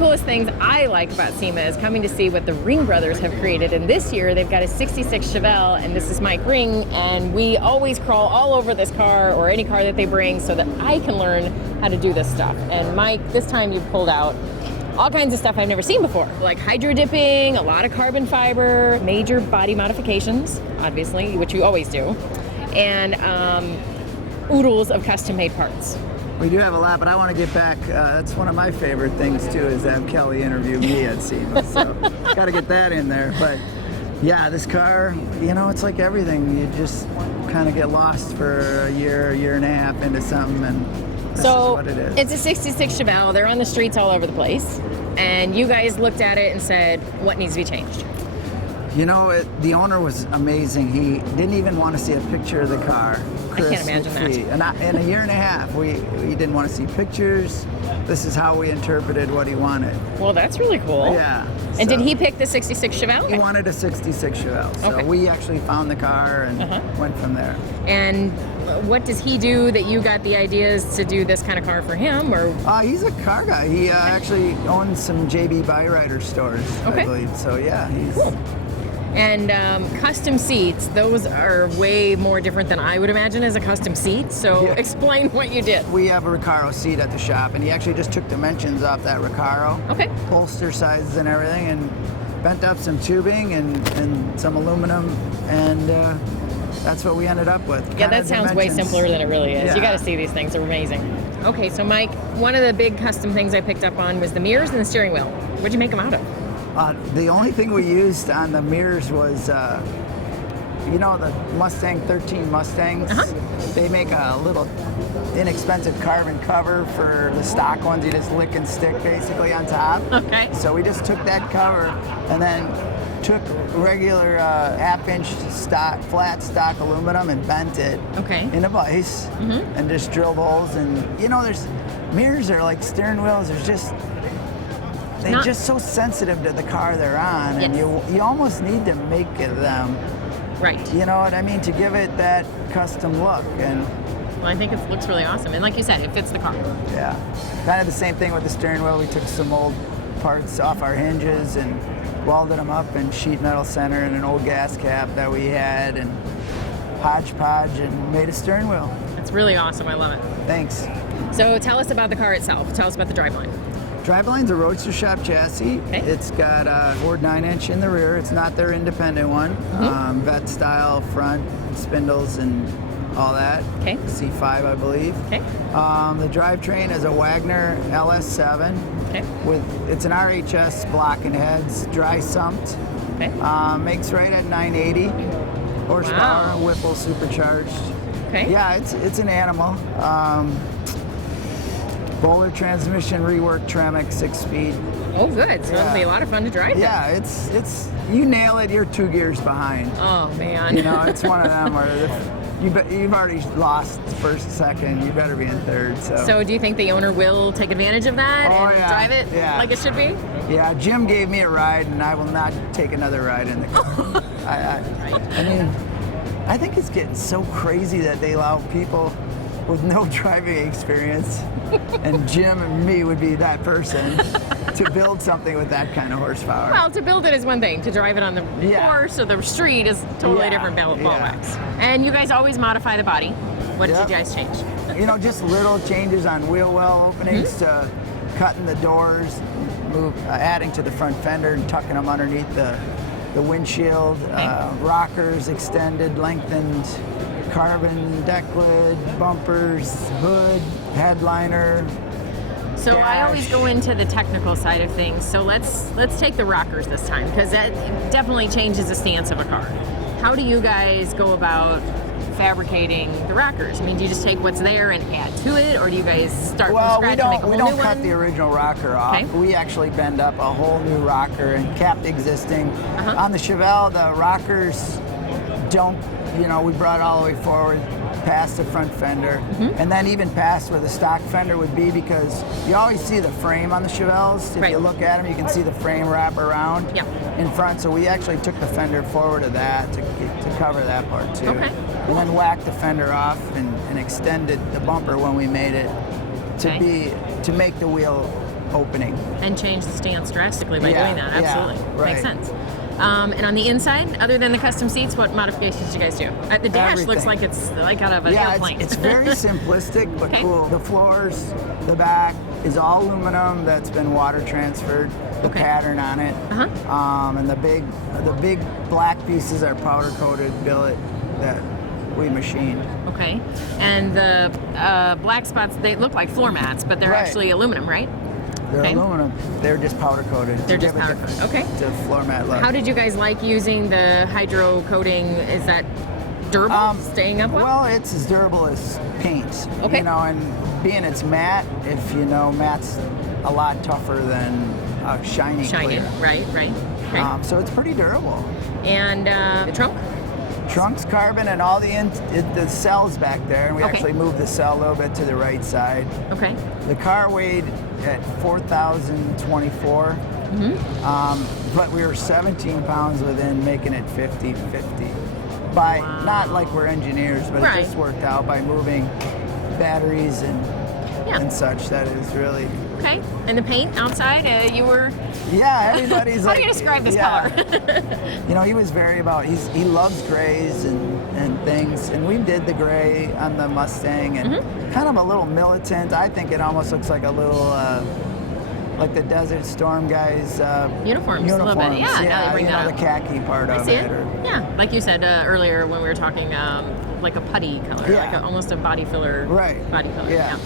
coolest things I like about SEMA is coming to see what the Ringbrothers have created. And this year they've got a 66 Chevelle, and this is Mike Ring, and we always crawl all over this car or any car that they bring so that I can learn how to do this stuff. And Mike, this time you pulled out all kinds of stuff I've never seen before, like hydro dipping, a lot of carbon fiber, major body modifications, obviously, which you always do, and oodles of custom-made parts. We do have a lot, but I want to get back. That's one of my favorite things too, is to have Kelly interview me at SEMA. So got to get that in there. But yeah, this car, you know, it's like everything. You just kind of get lost for a year and a half into something, and this is what it is. It's a 66 Chevelle. They're on the streets all over the place. And you guys looked at it and said, what needs to be changed? You know, the owner was amazing. He didn't even want to see a picture of the car. Chris I can't imagine McPhee. that. And in a year and a half, we didn't want to see pictures. This is how we interpreted what he wanted. Well, that's really cool. Yeah. And did he pick the 66 Chevelle? He wanted a 66 Chevelle. So Okay. we actually found the car and went from there. And what does he do that you got the ideas to do this kind of car for him? Or He's a car guy. He actually owns some JB Byrider stores, I believe. So yeah, he's... Cool. And custom seats, those are way more different than I would imagine as a custom seat. So explain what you did. We have a Recaro seat at the shop, and he actually just took dimensions off that Recaro. Okay. Bolster sizes and everything, and bent up some tubing and some aluminum, and that's what we ended up with. Yeah, that sounds way simpler than it really is. Yeah. You got to see these things. They're amazing. Okay, so Mike, one of the big custom things I picked up on was the mirrors and the steering wheel. What'd you make them out of? The only thing we used on the mirrors was, you know, the Mustang 13 Mustangs. They make a little inexpensive carbon cover for the stock ones. You just lick and stick basically on top. Okay. So we just took that cover and then took regular half-inch stock, flat stock aluminum and bent it in a vise and just drilled holes. And you know, there's mirrors are like steering wheels. There's just they're just so sensitive to the car they're on, and you almost need to make them. Right. You know what I mean? To give it that custom look. And well, I think it looks really awesome. And like you said, it fits the car. yeah. Kind of the same thing with the steering wheel. We took some old parts off our hinges and welded them up in sheet metal center and an old gas cap that we had, and hodgepodge, and made a steering wheel. It's really awesome. I love it. Thanks. So tell us about the car itself. Tell us about the driveline. Driveline's a Roadster Shop chassis. It's got a Ford 9-inch in the rear. It's not their independent one. Vet style front, spindles and all that. Okay. C5, I believe. Okay. The drivetrain is a Wagner LS7. Okay. It's an RHS block and heads, dry sumped. Okay. Makes right at 980 horsepower, Whipple supercharged. Okay. Yeah, it's an animal. Bowler transmission, rework Tremec, 6-speed. Oh, good. So it'll be a lot of fun to drive. Yeah, it's you nail it, you're 2 gears behind. Oh man. You know, it's one of them where you've already lost first, second. You better be in third. So do you think the owner will take advantage of that and drive it like it should be? Yeah, Jim gave me a ride, and I will not take another ride in the car. I mean, I think it's getting so crazy that they allow people with no driving experience, and Jim and me would be that person, to build something with that kind of horsepower. Well, to build it is one thing. To drive it on the course or the street is totally different ballwax. And you guys always modify the body. What did you guys change? You know, just little changes on wheel well openings to cutting the doors, adding to the front fender and tucking them underneath the windshield, rockers extended, lengthened, carbon deck lid, bumpers, hood, headliner. So dash. I always go into the technical side of things. So let's take the rockers this time, because that definitely changes the stance of a car. How do you guys go about fabricating the rockers? I mean, do you just take what's there and add to it, or do you guys start from scratch and make a whole new one? We don't cut the original rocker off. We actually bend up a whole new rocker and cap the existing. On the Chevelle, the rockers don't, you know, we brought all the way forward past the front fender, and then even past where the stock fender would be, because you always see the frame on the Chevelles. If you look at them, you can see the frame wrap around in front. So we actually took the fender forward of that to cover that part too. And then whacked the fender off and extended the bumper when we made it to make the wheel opening. And change the stance drastically by Yeah, doing that. yeah, Absolutely. right. Makes sense. And on the inside, other than the custom seats, what modifications did you guys do? The dash looks Everything. like it's like out of an Yeah, airplane. it's very simplistic but Okay. cool. The floors, the back is all aluminum that's been water transferred. The Okay. pattern on it, and the big black pieces are powder coated billet that we machined. Okay. And the black spots, they look like floor mats, but they're Right. actually aluminum, right? They're Okay. aluminum. They're just powder coated. They're just powder coated. Okay. The floor mat look. How did you guys like using the hydro coating? Is that durable, staying up well? Well, it's as durable as paint. Okay. You know, and being it's matte, if you know, matte's a lot tougher than shiny clear. Right. Okay. So it's pretty durable. And the trunk? Trunk's carbon and all the cells back there, and we Okay. actually moved the cell a little bit to the right side. Okay. The car weighed at 4,024, but we were 17 pounds within making it 50-50. By not like we're engineers, but Right. it just worked out by moving batteries and such. That is really Okay. And the paint outside, you were. everybody's How like, do you describe this yeah. color? You know, he was very he loves grays and things, and we did the gray on the Mustang, and kind of a little militant. I think it almost looks like a little like the Desert Storm guys Uniforms, a little bit. Yeah, now you bring that the up. khaki part I of see it. it. Yeah, like you said earlier when we were talking, like a putty color, Yeah. like almost a body filler. Right. Body color. Yeah.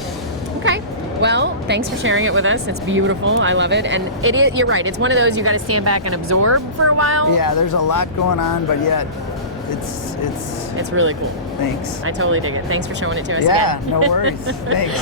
Okay. Well, thanks for sharing it with us. It's beautiful. I love it. And you're right. It's one of those you got to stand back and absorb for a while. Yeah, there's a lot going on, but yet it's It's really cool. thanks. I totally dig it. Thanks for showing it to us Yeah, again. no worries. Thanks.